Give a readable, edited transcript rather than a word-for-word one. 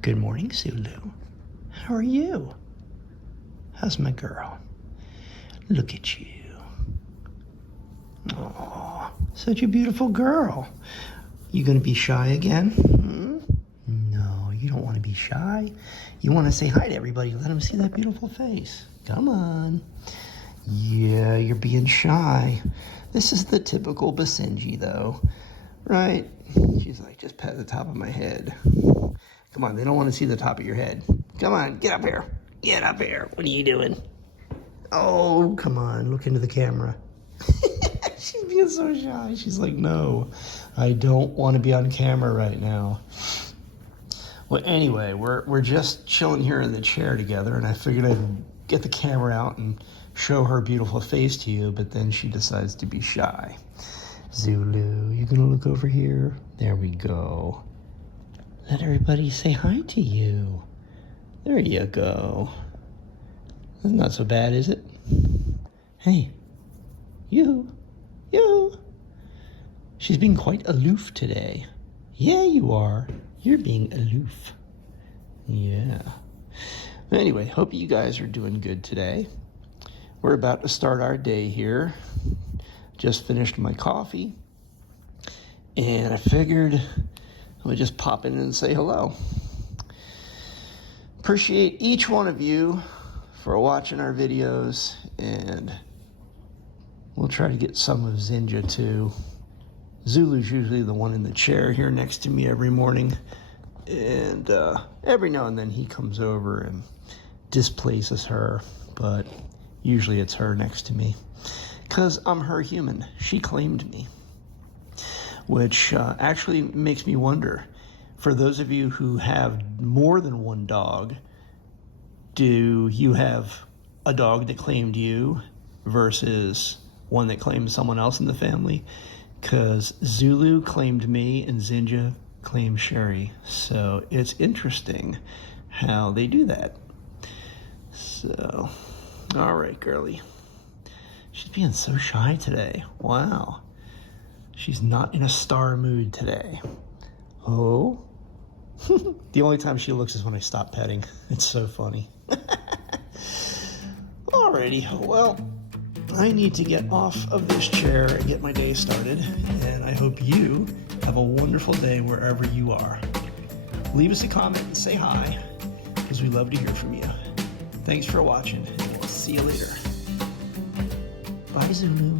Good morning, Zulu. How are you? How's my girl? Look at you. Oh, such a beautiful girl. You gonna be shy again? No, you don't want to be shy. You want to say hi to everybody. Let them see that beautiful face. Come on. Yeah, you're being shy. This is the typical Basenji, though. Right? She's like, just pat the top of my head. Come on, they don't want to see the top of your head. Come on, get up here. Get up here. What are you doing? Oh, come on, look into the camera. She's being so shy. She's like, no, I don't want to be on camera right now. Well, anyway, we're just chilling here in the chair together, and I figured I'd get the camera out and show her beautiful face to you, but then she decides to be shy. Zulu, you gonna look over here? There we go. Let everybody say hi to you. There you go. That's not so bad, is it? Hey, you. She's being quite aloof today. Yeah, you are. You're being aloof. Yeah. Anyway, hope you guys are doing good today. We're about to start our day here. Just finished my coffee. And I figured I would just pop in and say hello. Appreciate each one of you for watching our videos, and we'll try to get some of Zinja too. Zulu's usually the one in the chair here next to me every morning, and every now and then he comes over and displaces her, but usually it's her next to me because I'm her human. She claimed me, which actually makes me wonder, for those of you who have more than one dog, do you have a dog that claimed you versus one that claimed someone else in the family? Because Zulu claimed me and Zinja claimed Sherry. So it's interesting how they do that. So, all right, girly. She's being so shy today. Wow. She's not in a star mood today. Oh. The only time she looks is when I stop petting. It's so funny. Alrighty, well, I need to get off of this chair and get my day started, and I hope you have a wonderful day wherever you are. Leave us a comment and say hi, because we love to hear from you. Thanks for watching, and we'll see you later. Bye, Zulu.